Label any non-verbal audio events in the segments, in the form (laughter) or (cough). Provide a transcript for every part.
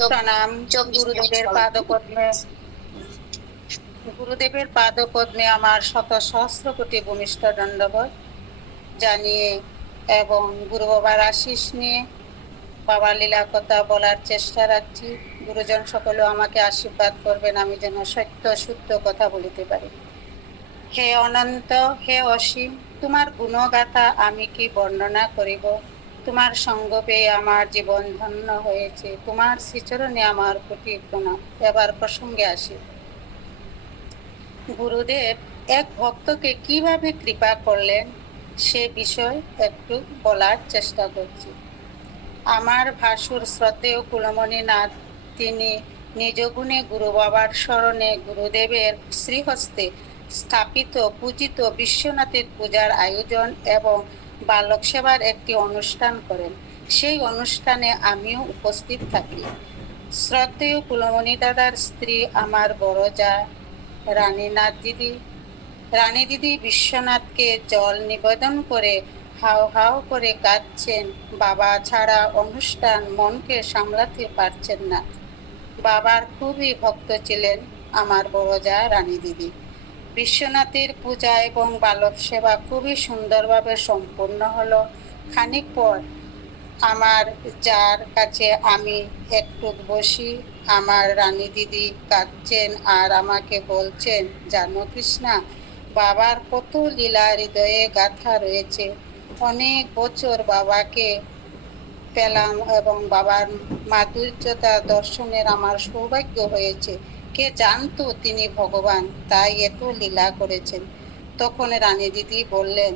প্রণাম গুরুদেবের পাদপদ্মে। গুরুদেবের পাদপদ্মে আমার শত সহস্র কোটি ভূমিষ্ঠ দণ্ডবোধ জানিয়ে এবং গুরু বাবার আশিস নিয়ে বাবার লীলা কথা বলার চেষ্টা রাখছি। গুরুজন সকলেও আমাকে আশীর্বাদ করবেন আমি যেন সত্য শুদ্ধ কথা বলিতে পারি। হে অনন্ত হে অসীম তোমার গুণগাথা আমি কি বর্ণনা করিব? তোমার সঙ্গ পেয়ে আমার জীবন ধন্য হয়েছে। তোমার শ্রীচরণে আমার কোটি প্রণাম এবার প্রসঙ্গে আসি। গুরুদেব, এক ভক্তকে কীভাবে কৃপা করলেন সে বিষয় একটু বলার চেষ্টা করছি। আমার ভাসুর শ্রদ্ধেয় কুলমণি নাথ তিনি নিজ গুণে গুরু বাবার স্মরণে গুরুদেবের শ্রীহস্তে স্থাপিত, পূজিত বিশ্বনাথের পূজার আয়োজন এবং বালক সেবার একটি অনুষ্ঠান করেন। সেই অনুষ্ঠানে আমিও উপস্থিত থাকি। শ্রদ্ধেয় কুলমণি দাদার স্ত্রী আমার বড় যা রানীনাথ দিদি। রানী দিদি বিশ্বনাথকে জল নিবেদন করে হাও হাও করে কাঁদছেন। বাবা ছাড়া অনুষ্ঠান মনকে সামলাতে পারছেন না। বাবার খুবই ভক্ত ছিলেন আমার বড় যা রানী দিদি। বিশ্বনাথের পূজা এবং বালক সেবা খুবই সুন্দরভাবে সম্পূর্ণ হলো। খানিক পর আমার যার কাছে আমি একটু বসি, আমার রানী দিদি কাঁদছেন আর আমাকে বলছেন, জানো কৃষ্ণা, বাবার কত লীলা হৃদয়ে গাথা রয়েছে। অনেক বছর বাবাকে পেলাম এবং বাবার মাধুর্যতা দর্শনের আমার সৌভাগ্য হয়েছে। কে জানতো তিনি ভগবান? তাই এত লীলা করেছেন। তখন রানী দিদি বললেন,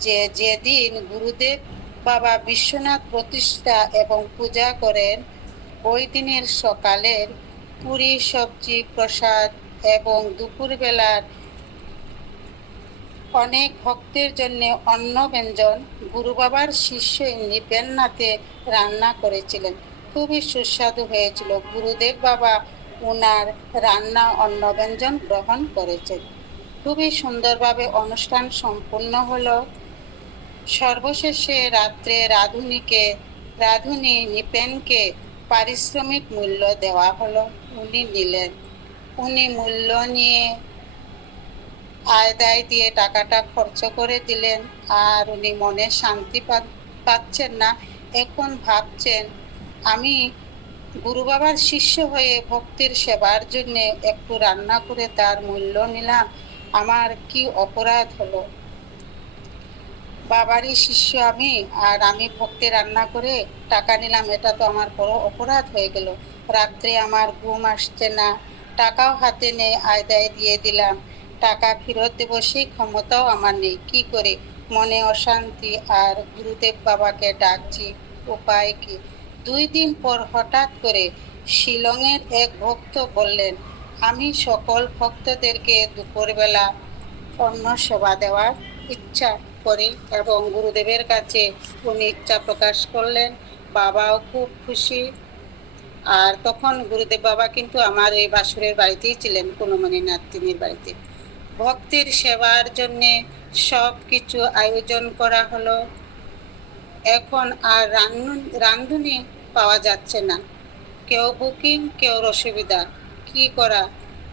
যে যেদিন গুরুদেব বাবা বিশ্বনাথ প্রতিষ্ঠা এবং পূজা করেন, ওই দিনের সকালের পুরি সবজি প্রসাদ এবং দুপুরবেলার অনেক ভক্তের জন্য অন্ন ব্যঞ্জন গুরু বাবার শিষ্য নিপেন্নাতে রান্না করেছিলেন। খুবই সুস্বাদু হয়েছিল। গুরুদেব বাবা ওনার রান্না অন্ন ব্যঞ্জন গ্রহণ করেছেন খুবই সুন্দরভাবে অনুষ্ঠান সম্পূর্ণ হলো। সর্বশেষে রাত্রে রাধুনিকে, রাধুনি নিপেনকে পারিশ্রমিক মূল্য দেওয়া হলো। উনি নিলেন। উনি মূল্য নিয়ে আয় দায় টাকাটা খরচ করে দিলেন। আর উনি মনে শান্তি পাচ্ছেন না। এখন ভাবছেন, আমি গুরু বাবার শিষ্য হয়ে ভক্তির সেবার জন্য একটু রান্না করে তার মূল্য নিলাম। আমার কি অপরাধ হলো? বাবারই শিষ্য আমি, আর আমি ভক্তি রান্না করে টাকা নিলাম, এটা তো আমার বড় অপরাধ হয়ে গেল। রাত্রে আমার ঘুম আসছে না, টাকাও হাতে নেই, আয়দায় দিয়ে দিলাম। টাকা ফেরত দেবো সেই ক্ষমতাও আমার নেই, কি করে? মনে অশান্তি, আর গুরুদেব বাবাকে ডাকছি, উপায় কি? দুই দিন পর হঠাৎ করে শিলংয়ের এক ভক্ত বললেন, আমি সকল ভক্তদেরকে দুপুরবেলা অন্ন সেবা দেওয়ার ইচ্ছা করি এবং গুরুদেবের কাছে উনি ইচ্ছা প্রকাশ করলেন। বাবাও খুব খুশি। আর তখন গুরুদেব বাবা কিন্তু আমার এই বাসুরের বাড়িতেই ছিলেন কুলমণি নাতিনীর বাড়িতে। ভক্তির সেবার জন্যে সব কিছু আয়োজন করা হলো। এখন আর রান্নুন রান্ধুনি পাওয়া যাচ্ছে না। কেউ বুকিং, কেউ অসুবিধা। কি করা?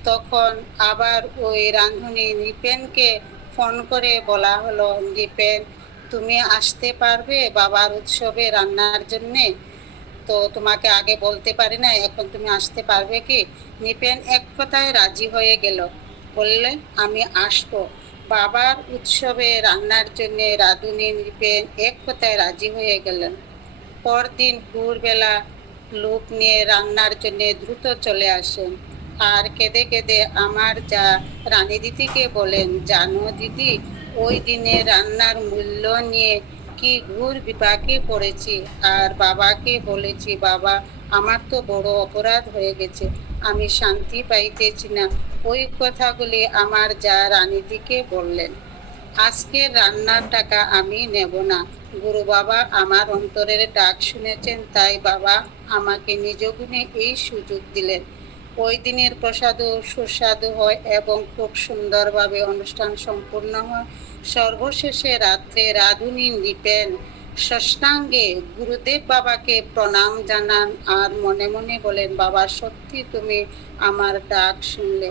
তখন আবার ওই রাঁধুনি নিপেনকে ফোন করে বলা হলো নিপেন তুমি আসতে পারবে বাবার উৎসবে রান্নার জন্যে? তো তোমাকে আগে বলতে পারি না, এখন তুমি আসতে পারবে কি? নিপেন এক কথায় রাজি হয়ে গেল। বললেন আমি আসব। বাবার উৎসবে রান্নার জন্য রাধুনি নিপেন এক কথায় রাজি হয়ে গেলেন। পরদিন ভোরবেলা লোক নিয়ে রান্নার জন্য দ্রুত চলে আসেন। আর কেঁদে কেঁদে আমার যা রানী দিদিকে বলেন, জানো দিদি, ওই দিনে রান্নার মূল্য নিয়ে কি ঘুর বিপাকে পড়েছি। আর বাবাকে বলেছি, বাবা, আমার তো বড় অপরাধ হয়ে গেছে। আমি শান্তি পাইতেছি না। ওই কথাগুলি আমার যা রানীদিকে বললেন। আজকের রান্নার টাকা আমি নেব না। গুরু বাবা আমার অন্তরের ডাক শুনেছেন, তাই বাবা আমাকে নিজ গুণে এই সুযোগ দিলেন। ওই দিনের প্রসাদও সুস্বাদু হয় এবং খুব সুন্দরভাবে অনুষ্ঠান সম্পূর্ণ হয়। সর্বশেষে রাত্রে রাধুনি নিপেন ষষ্ঠাঙ্গে গুরুদেব বাবাকে প্রণাম জানান আর মনে মনে বলেন, বাবা, সত্যি তুমি আমার ডাক শুনলে।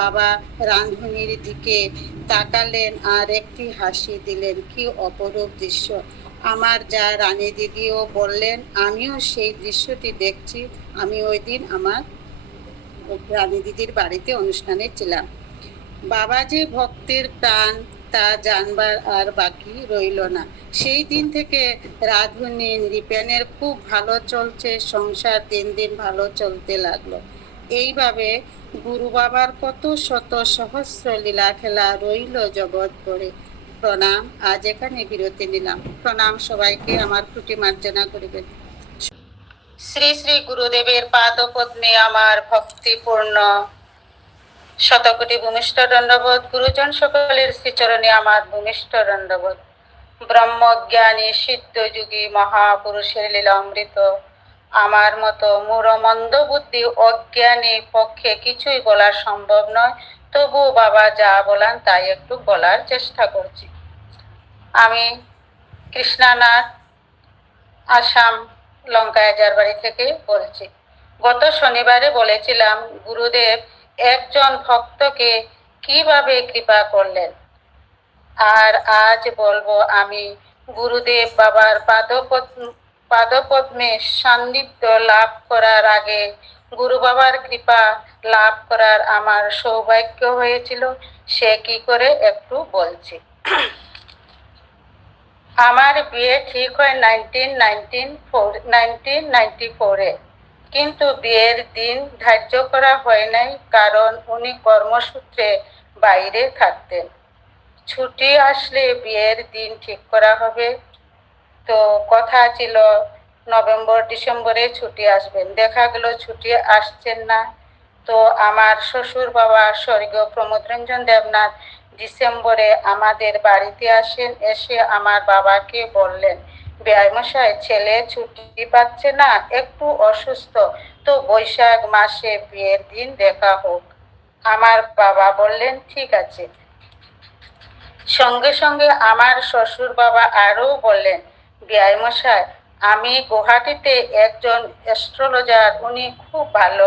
বাবা রাঁধুনির দিকে তাকালেন আর একটি হাসি দিলেন, কি অপরূপ দৃশ্য। আমার যা রানী দিদিও বললেন, আমিও সেই দৃশ্যটি দেখছি। আমি ওই দিন আমার রানী দিদির বাড়িতে অনুষ্ঠানে ছিলাম। বাবা যে ভক্তের প্রাণ, তা জানবার আর বাকি রইল না। সেই দিন থেকে রাধুনি রিপেনের খুব ভালো চলছে, সংসার দিন দিন ভালো চলতে লাগল। এইভাবে গুরু বাবার কত শত সহস্র লীলা খেলা রইল জগৎ করে প্রণাম। আজ এখানে বিরতি নিলাম। প্রণাম সবাইকে, আমার ত্রুটি মার্জনা করিবেন। শ্রী শ্রী গুরুদেবের পাদ পদ্মে আমার ভক্তিপূর্ণ শতকোটি ভূমিষ্ঠ দণ্ডবোধ। গুরুজন সকলের শ্রীচরণে আমার ভূমিষ্ঠ দণ্ডবোধ। ব্রহ্মজ্ঞানী সিদ্ধ যুগী মহাপুরুষের লীলামৃত। আমার মতো মূঢ় মন্দ বুদ্ধি অজ্ঞানী পক্ষে কিছুই বলা সম্ভব নয়। তবু বাবা যা বলান তাই একটু বলার চেষ্টা করছি। আমি কৃষ্ণানাথ, আসাম লঙ্কায়াজার বাড়ি থেকে বলছি। গত শনিবারে বলেছিলাম, গুরুদেব, একজন ভক্তকে কীভাবে কৃপা করলেন? আর আজ বলব আমি গুরুদেব বাবার পাদপদ্মে সান্নিধ্য লাভ করার আগে গুরু বাবার কৃপা লাভ করার আমার সৌভাগ্য হয়েছিল, সে কি করে একটু বলছি। আমার বিয়ে ঠিক হয় নাইনটিন ফোর নাইনটিন নাইনটি ফোরে কিন্তু বিয়ের দিন ধার্য করা হয় নাই, কারণ উনি কর্মসূত্রে বাইরে থাকতেন। ছুটি আসলে বিয়ের দিন ঠিক করা হবে। তো কথা ছিল, নভেম্বর, ডিসেম্বরে ছুটি আসবেন। দেখা গেল ছুটি আসছেন না। তো আমার শ্বশুর বাবা, স্বর্গীয় প্রমোদ রঞ্জন দেবনাথ ডিসেম্বরে আমাদের বাড়িতে আসেন, এসে আমার বাবাকে বললেন মশাই ছেলে ছুটি পাচ্ছে না, একটু অসুস্থ, তো বৈশাখ মাসে বিয়ের দিন দেখা হোক। আমার বাবা বললেন, ঠিক আছে। সঙ্গে সঙ্গে আমার শ্বশুর বাবা আরও বললেন মশাই আমি গুয়াহাটিতে একজন অ্যাস্ট্রোলজার উনি খুব ভালো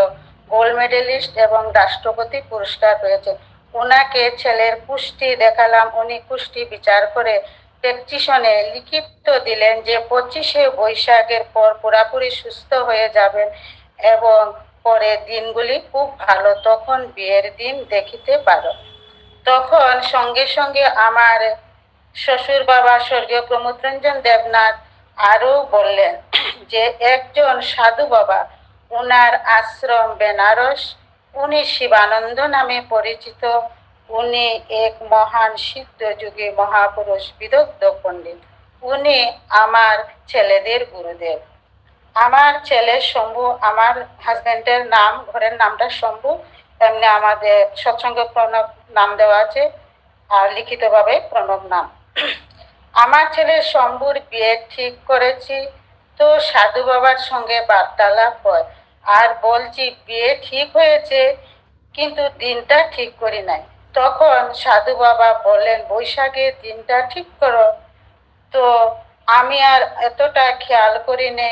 গোল্ড মেডেলিস্ট এবং রাষ্ট্রপতি পুরস্কার পেয়েছেন। ওনাকে ছেলের কুষ্টি দেখালাম। উনি কুষ্টি বিচার করে প্রেসক্রিপশনে লিখিত দিলেন যে, পঁচিশে বৈশাখের পর পুরাপুরি সুস্থ হয়ে যাবেন এবং পরে দিনগুলি খুব ভালো, তখন বিয়ের দিন দেখিতে পারো। তখন সঙ্গে সঙ্গে আমার শ্বশুর বাবা স্বর্গীয় প্রমোদরঞ্জন দেবনাথ আরও বললেন যে, একজন সাধু বাবা, উনার আশ্রম বেনারস উনি শিবানন্দ নামে পরিচিত। উনি এক মহান সিদ্ধ যুগে মহাপুরুষ, বিদগ্ধ পণ্ডিত। উনি আমার ছেলেদের গুরুদেব। আমার ছেলে শম্ভু, আমার হাজব্যান্ডের নাম, ঘরের নামটা শম্ভু। এমনি আমাদের সৎসঙ্গ প্রণব নাম দেওয়া আছে, আর লিখিতভাবে প্রণব নাম। আমার ছেলে শম্ভুর বিয়ে ঠিক করেছি, তো সাধু বাবার সঙ্গে বার্তালাপ হয়। আর বলছি, বিয়ে ঠিক হয়েছে, কিন্তু দিনটা ঠিক করি নাই। তখন সাধু বাবা বললেন বৈশাখের দিনটা ঠিক করো। তো আমি আর এতটা খেয়াল করি নে।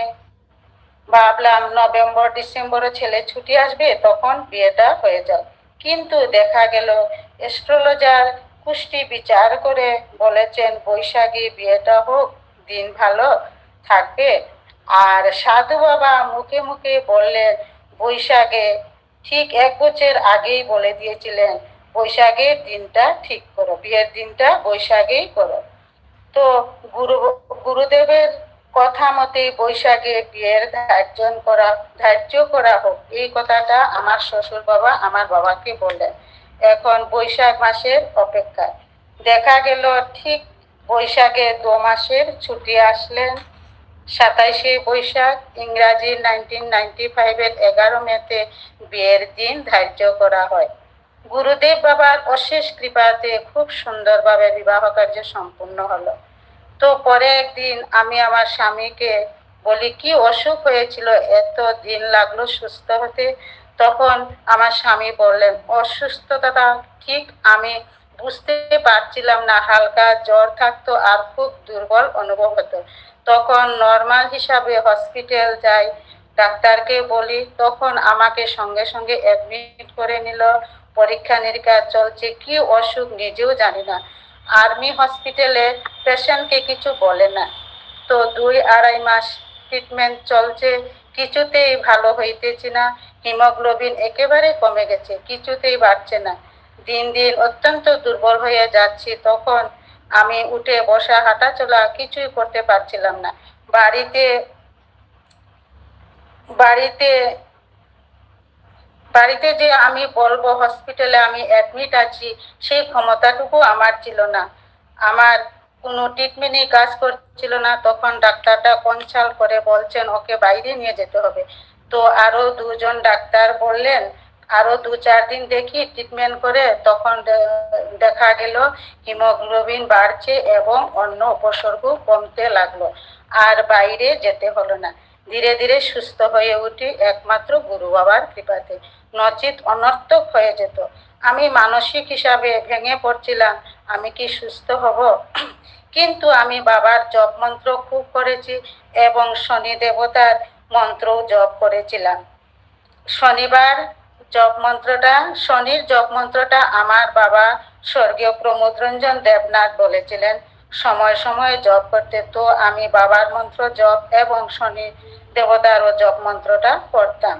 ভাবলাম নভেম্বর, ডিসেম্বরে ছেলে ছুটি আসবে, তখন বিয়েটা হয়ে যাবে কিন্তু দেখা গেল, অ্যাস্ট্রোলজার কুষ্টি বিচার করে বলেছেন, বৈশাখী বিয়েটা হোক, দিন ভালো থাকবে। আর সাধু বাবা মুখে মুখে বললেন, বৈশাখে ঠিক এক বছর আগেই বলে দিয়েছিলেন, বৈশাখের দিনটা ঠিক করো, বিয়ের দিনটা বৈশাখেই করো। তো গুরু, গুরুদেবের কথা মতে বৈশাখে বিয়ের ধার্য করা ধার্য করা হোক, এই কথাটা আমার শ্বশুর বাবা আমার বাবাকে বললেন। এখন বৈশাখ মাসের অপেক্ষায়। দেখা গেল ঠিক বৈশাখে দু মাসের ছুটি আসলেন। সাতাইশে বৈশাখ ইংরাজি নাইনটিন নাইনটি ফাইভের এগারো মেতে বিয়ের দিন ধার্য করা হয়। গুরুদেব বাবার অশেষ কৃপাতে খুব সুন্দরভাবে বিবাহ কার্য সম্পূর্ণ হলো। তো পরে একদিন আমি আমার স্বামীকে বলি, কি অসুখ হয়েছিল? এত দিন লাগল সুস্থ হতে। তখন আমার স্বামী বললেন, অসুস্থতাটা ঠিক আমি বুঝতে পারছিলাম না, হালকা জ্বর থাকতো আর খুব দুর্বল অনুভব হতো। তখন নর্মাল হিসাবে হসপিটাল যাই, ডাক্তারকে বলি, তখন আমাকে সঙ্গে সঙ্গে অ্যাডমিট করে নিল, পরীক্ষা নিরীক্ষা চলছে, কি অসুখ নিজেও জানি না। আর্মি হসপিটালে পেশেন্টকে কিছু বলে না। তো দুই আড়াই মাস ট্রিটমেন্ট চলছে, কিছুতেই ভালো হইতেছি না হিমোগ্লোবিন একেবারে কমে গেছে, কিছুতেই বাড়ছে না। দিন দিন অত্যন্ত দুর্বল হয়ে যাচ্ছি, তখন আমি উঠে বসা হাঁটা চলা কিছুই করতে পারছিলাম না। বাড়িতে বাড়িতে বাড়িতে যে আমি বলব হসপিটালে আমি অ্যাডমিট আছি, সেই ক্ষমতাটুকু আমার ছিল না। আমার কোনো ট্রিটমেন্টই কাজ করছিল না। তখন ডাক্তারটা কনসাল্ট করে বলছেন, ওকে বাইরে নিয়ে যেতে হবে। তো আরও দুজন ডাক্তার বললেন আরও দু চার দিন দেখি ট্রিটমেন্ট করে, তখন দেখা গেল হিমোগ্লোবিন বাড়ছে এবং অন্য উপসর্গ কমতে লাগল। আর বাইরে যেতে হলো না। ধীরে ধীরে সুস্থ হয়ে উঠি একমাত্র গুরু বাবার কৃপাতে। নচিত অনর্থক হয়ে যেত। আমি মানসিক হিসাবে ভেঙে পড়ছিলাম, আমি কি সুস্থ হব? কিন্তু আমি বাবার জপ মন্ত্র খুব করেছি এবং শনি দেবতার মন্ত্রও জপ করেছিলাম। শনিবার জপ মন্ত্রটা, শনির জপ মন্ত্রটা আমার বাবা স্বর্গীয় প্রমোদ রঞ্জন দেবনাথ বলেছিলেন, সময় সময় জপ করতে তো আমি বাবার মন্ত্র জপ এবং শনি দেবতারও জপ মন্ত্রটা করতাম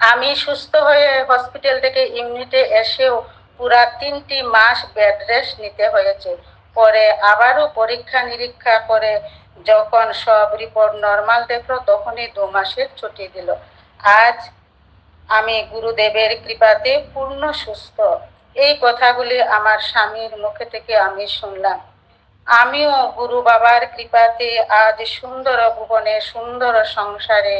আমি সুস্থ হয়ে হসপিটাল থেকে ইউনিটে এসেও পুরা তিনটি মাস বেড রেস্ট নিতে হয়েছে। পরে আবারও পরীক্ষা নিরীক্ষা করে যখন সব রিপোর্ট নর্মাল দেখল, তখনই দু মাসের ছুটি দিল। আজ আমি গুরুদেবের কৃপাতে পূর্ণ সুস্থ। এই কথাগুলি আমার স্বামীর মুখে থেকে আমি শুনলাম। আমিও গুরু বাবার কৃপাতে আজ সুন্দর ভুবনে, সুন্দর সংসারে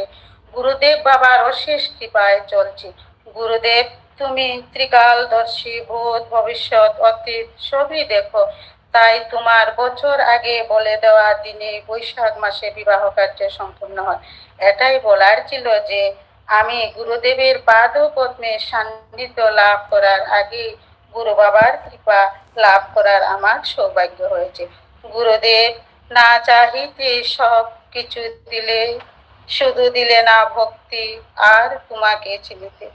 গুরুদেব বাবার অশেষ কৃপায় চলছি। গুরুদেব, তুমি ত্রিকালদর্শী ভূত ভবিষ্যৎ, অতীত সবই দেখো। তাই তোমার বছর আগে বলে দেওয়া দিনে বৈশাখ মাসে বিবাহ কার্য সম্পূর্ণ হয়। এটাই বলার ছিল যে আমি গুরুদেবের পাদ পদ্মে সান্নিধ্য লাভ করার আগে গুরু বাবার কৃপা লাভ করার আমার সৌভাগ্য হয়েছে। গুরুদেব না চাহিতে সব কিছু দিলে, শুধু দিলে না ভক্তি আর তোমাকে চিনিতে।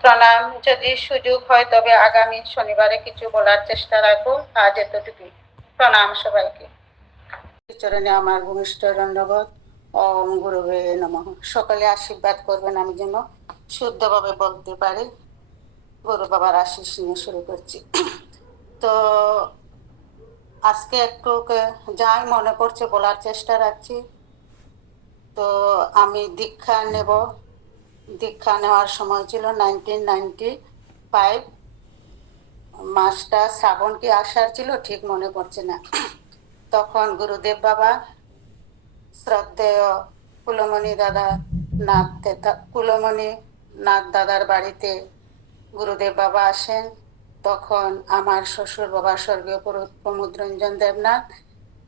প্রণাম, যদি সুযোগ হয় তবে আগামী শনিবারে কিছু বলার চেষ্টা রাখব আজ এতটুকুই। প্রণাম সবাইকে। চরণে আমার ভূমিষ্ঠ দণ্ডবোধ ওম গুরুবে নমঃ। সকালে আশীর্বাদ করবেন আমি যেন শুদ্ধভাবে বলতে পারি। গুরু বাবার আশিস নিয়ে শুরু করছি। তো আজকে একটু যাই মনে পড়ছে বলার চেষ্টা রাখছি। তো আমি দীক্ষা নেব। দীক্ষা নেওয়ার সময় ছিল নাইনটিন নাইনটি ফাইভ মাসটা শ্রাবণ কি আসার ছিল ঠিক মনে পড়ছে না। তখন গুরুদেব বাবা শ্রদ্ধেয় কুলমণি দাদা নাথ কুলমণি নাথ দাদার বাড়িতে গুরুদেব বাবা আসেন। তখন আমার শ্বশুর বাবা স্বর্গীয় পুরো- প্রমোদরঞ্জন দেবনাথ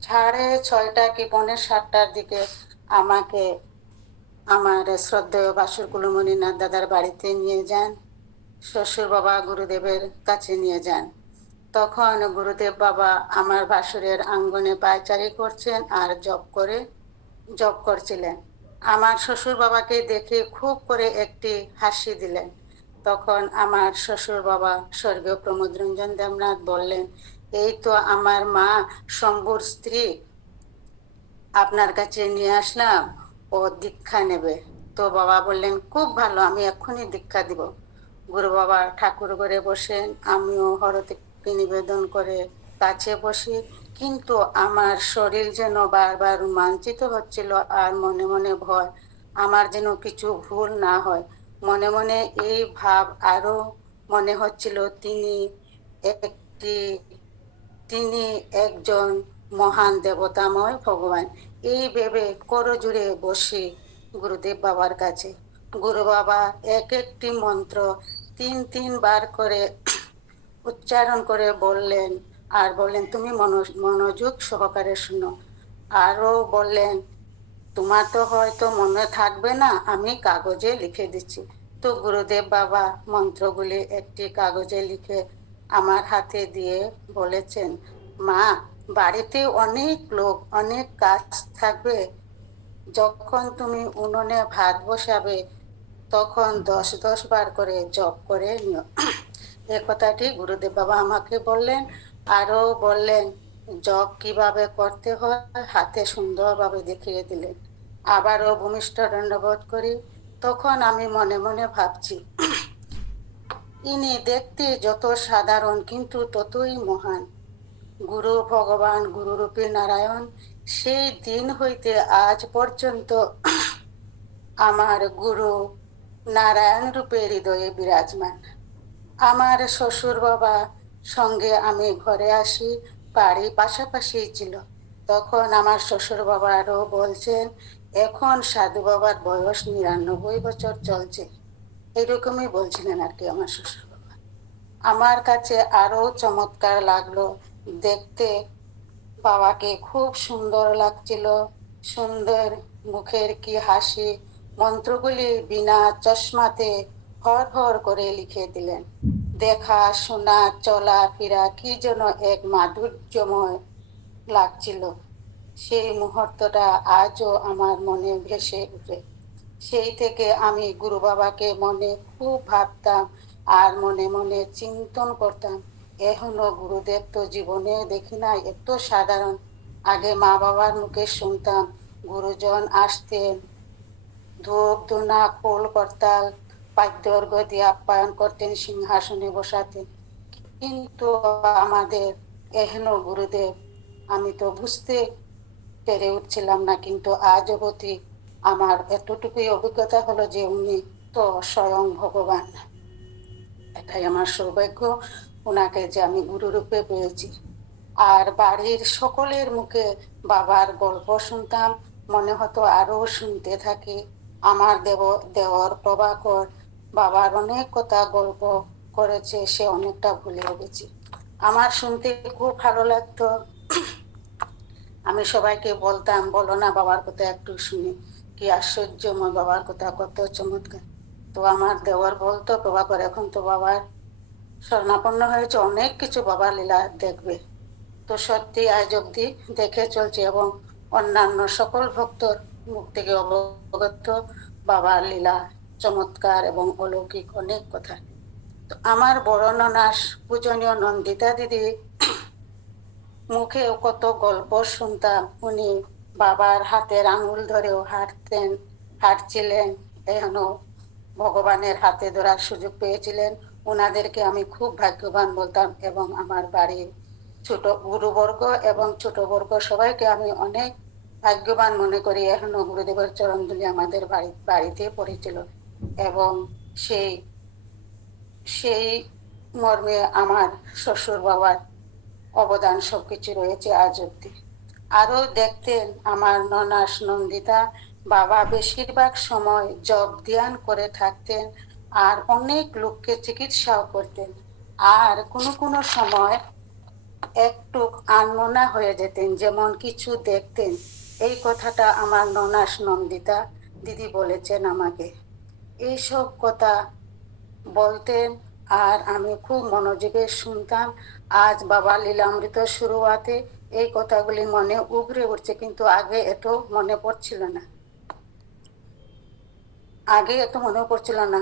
সাড়ে ছয়টা কি পনেরো সাতটার দিকে আমাকে আমার শ্রদ্ধেয় বাসুর কুলমণি নাথ দাদার বাড়িতে নিয়ে যান, শ্বশুর বাবা গুরুদেবের কাছে নিয়ে যান। তখন গুরুদেব বাবা আমার বাসুরের আঙ্গনে পায়চারি করছেন আর জপ করে জপ করছিলেন। আমার শ্বশুর বাবাকে দেখে খুব করে একটি হাসি দিলেন। তখন আমার শ্বশুর বাবা স্বর্গীয় প্রমোদ রঞ্জন দেবনাথ বললেন, এই তো আমার মা শম্ভুর স্ত্রী। আপনার কাছে নিয়ে আসলাম, ও দীক্ষা নেবে। তো বাবা বললেন, খুব ভালো, আমি এক্ষুনি দীক্ষা দিব। গুরু বাবা ঠাকুর ঘরে বসেন, আমিও হরতিকে নিবেদন করে কাছে বসি। কিন্তু আমার শরীর যেন বারবার রোমাঞ্চিত হচ্ছিল আর মনে মনে ভয়। আমার যেন কিছু ভুল না হয়। মনে মনে এই ভাব আরও মনে হচ্ছিল, তিনি একটি, তিনি একজন মহান দেবতাময় ভগবান। এই ভেবে করজুড়ে বসি গুরুদেব বাবার কাছে। গুরু বাবা এক একটি মন্ত্র তিন তিনবার করে উচ্চারণ করে বললেন আর বললেন, তুমি মনো- মনোযোগ সহকারে শুনো। আরও বললেন, তোমার তো হয়তো মনে থাকবে না, আমি কাগজে লিখে দিচ্ছি। তো গুরুদেব বাবা মন্ত্রগুলি একটি কাগজে লিখে আমার হাতে দিয়ে বলেছেন, মা, বাড়িতে অনেক লোক, অনেক কাজ থাকবে। যখন তুমি উনুনে ভাত বসাবে, তখন দশ দশ বার করে জপ করে নিও। এ কথাটি গুরুদেব বাবা আমাকে বললেন আরও বললেন জপ কীভাবে করতে হয়, হাতে সুন্দরভাবে দেখিয়ে দিলেন। আবারও ভূমিষ্ঠ দণ্ডবোধ করি, তখন আমি মনে মনে ভাবছি। ইনি দেখতে যত সাধারণ, কিন্তু ততই মহান। গুরু ভগবান, গুরুরূপী নারায়ণ, সেই দিন হইতে আজ পর্যন্ত আমার গুরু নারায়ণ রূপে হৃদয়ে বিরাজমান। আমার শ্বশুর বাবা সঙ্গে আমি ঘরে আসি বাড়ি পাশাপাশি ছিল। তখন আমার শ্বশুর বাবা আরও বলছেন, এখন সাধু বাবার বয়স নিরানব্বই বছর চলছে। এরকমই বলছিলেন আর কি আমার শ্বশুর বাবা আমার কাছে আরও চমৎকার লাগল দেখতে। বাবাকে খুব সুন্দর লাগছিল। সুন্দর মুখের কি হাসি, মন্ত্রগুলি বিনা চশমাতে হর হর করে লিখে দিলেন। দেখা, শোনা, চলা, ফেরা, কি যেন এক মাধুর্যময় লাগছিল। সেই মুহূর্তটা আজও আমার মনে ভেসে উঠে সেই থেকে আমি গুরু বাবাকে মনে খুব ভাবতাম আর মনে মনে চিন্তন করতাম, এখনও গুরুদেব তো জীবনে দেখি না এত সাধারণ। আগে মা বাবার মুখে শুনতাম, গুরুজন আসতেন ধূপ ধুনা ফুল করতাল বাদ্যর্ঘ দিয়ে আপ্যায়ন করতেন, সিংহাসনে বসাতেন। কিন্তু আমাদের এহেন গুরুদেব, আমি তো বুঝতে পেরে উঠছিলাম না, কিন্তু আজ অবধি আমার এতটুকুই অভিজ্ঞতা হলো যে উনি তো স্বয়ং ভগবান। এটাই আমার সৌভাগ্য ওনাকে যে আমি গুরুরূপে পেয়েছি। আর বাড়ির সকলের মুখে বাবার গল্প শুনতাম, মনে হতো আরও শুনতে থাকি। আমার দেব দেওয়ার প্রভাকর বাবার অনেক কথা গল্প করেছে, সে অনেকটা ভুলে গেছি। আমার শুনতে খুব ভালো লাগতো। আমি সবাইকে বলতাম, বলো না বাবার কথা একটু শুনি। কি আশ্চর্যময় বাবার কথা, কত চমৎকার। তো আমার দেওয়ার বলতো প্রভাকর এখন তো বাবার স্বর্ণাপন্ন হয়েছে, অনেক কিছু বাবার লীলা দেখবে। তো সত্যি আজ অব্দি দেখে চলছে এবং অন্যান্য সকল ভক্তর মুখ থেকে অবগত বাবার লীলা। চমৎকার এবং অলৌকিক অনেক কথা। তো আমার বড় পূজনীয় নন্দিতা দিদি (clears throat) মুখে কত গল্প শুনতাম। উনি বাবার হাতের আঙুল ধরেও হাঁটতেন, হাঁটছিলেন, এখনও ভগবানের হাতে ধরার সুযোগ পেয়েছিলেন। ওনাদেরকে আমি খুব ভাগ্যবান বলতাম এবং আমার বাড়ির ছোট গুরুবর্গ এবং ছোট বর্গ সবাইকে আমি অনেক ভাগ্যবান মনে করি। এখনও গুরুদেবের চরণদুলি আমাদের বাড়ি, বাড়িতে পড়েছিল। এবং সেই সেই মর্মে আমার শ্বশুর বাবার অবদান সবকিছু রয়েছে আজ অব্দি আরও দেখতেন আমার ননাস নন্দিতা, বাবা বেশিরভাগ সময় জব ধ্যান করে থাকতেন আর অনেক লোককে চিকিৎসাও করতেন। আর কোনো কোনো সময় একটু আনমনা হয়ে যেতেন, যেমন কিছু দেখতেন। এই কথাটা আমার ননাস নন্দিতা দিদি বলেছেন আমাকে। এইসব কথা বলতেন আর আমি খুব মনোযোগে শুনতাম। আজ বাবা লীলামৃত শুরুয়াতে এই কথাগুলি মনে উগরে উঠছে, কিন্তু আগে এত মনে পড়ছিল না। আগে এত মনে পড়ছিল না।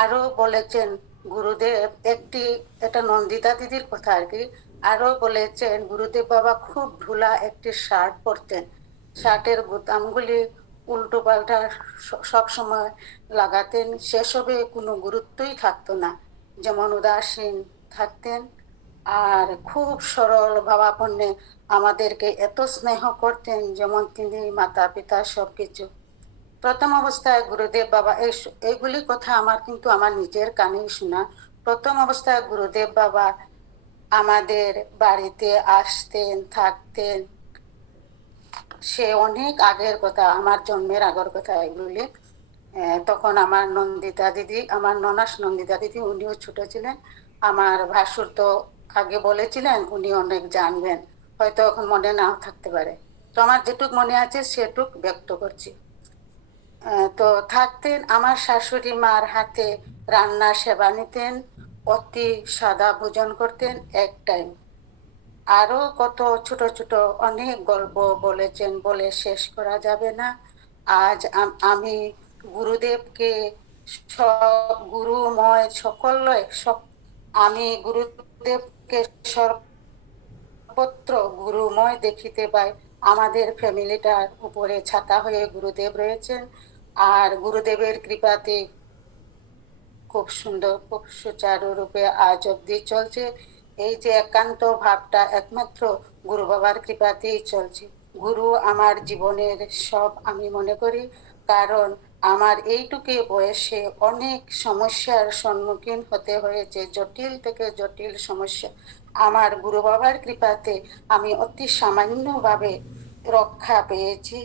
আরও বলেছেন, গুরুদেব, একটি, এটা নন্দিতা দিদির কথা আর কি। আরও বলেছেন, গুরুদেব বাবা খুব ঢুলা একটি শার্ট পরতেন। শার্টের বোতামগুলি উল্টো পাল্টা সব সময় লাগাতেন, সেসবে কোনো গুরুত্বই থাকতো না। যেমন উদাসীন থাকতেন আর খুব সরল ভাবাপন্নে আমাদেরকে এত স্নেহ করতেন যেমন তিনি মাতা পিতা সব কিছু প্রথম অবস্থায় গুরুদেব বাবা, এই এইগুলি কথা আমার কিন্তু আমার নিজের কানেই শোনা। প্রথম অবস্থায় গুরুদেব বাবা আমাদের বাড়িতে আসতেন, থাকতেন। সে অনেক আগের কথা, আমার জন্মের আগের কথা এগুলি। তখন আমার নন্দিতা দিদি, আমার ননাস নন্দিতা দিদি, উনিও ছোট ছিলেন। আমার ভাসুর তো আগে বলেছিলেন, উনি অনেক জানবেন। হয়তো এখন মনে নাও থাকতে পারে। তো আমার যেটুক মনে আছে, সেটুক ব্যক্ত করছি। তো থাকতেন আমার শাশুড়ি মার হাতে রান্না সেবা নিতেন, অতি সাদা ভোজন করতেন, এক টাইম আরও কত ছোট ছোট অনেক গল্প বলেছেন বলে শেষ করা যাবে না। আজ আমি গুরুদেবকে গুরুময় সকল আমি গুরুদেবকে সর্বত্র গুরুময় দেখিতে পাই। আমাদের ফ্যামিলিটার উপরে ছাতা হয়ে গুরুদেব রয়েছেন। আর গুরুদেবের কৃপাতে খুব সুন্দর, খুব সুচারু রূপে আজ অব্দি চলছে। এই যে একান্ত ভাবটা একমাত্র গুরু বাবার কৃপাতেই চলছে। গুরু আমার জীবনের সব আমি মনে করি, কারণ আমার এইটুকু বয়সে অনেক সমস্যার সম্মুখীন হতে হয়েছে, জটিল থেকে জটিল সমস্যা। আমার গুরু বাবার কৃপাতে আমি অতি সামান্যভাবে রক্ষা পেয়েছি।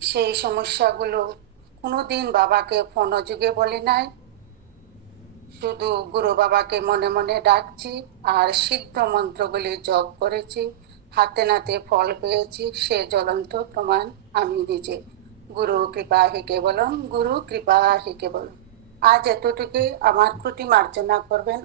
সেই সমস্যাগুলো কোনোদিন বাবাকে ফোনযোগে বলি নাই। শুধু গুরু বাবাকে মনে মনে ডাকছি আর সিদ্ধ মন্ত্রগুলি জপ করেছি। হাতে নাতে ফল পেয়েছি, সে জ্বলন্ত প্রমাণ আমি নিজে। গুরু কৃপা হিকে বলম গুরু কৃপা হিকে বলম আজ এতটুকুই। আমার ত্রুটি মার্জনা করবেন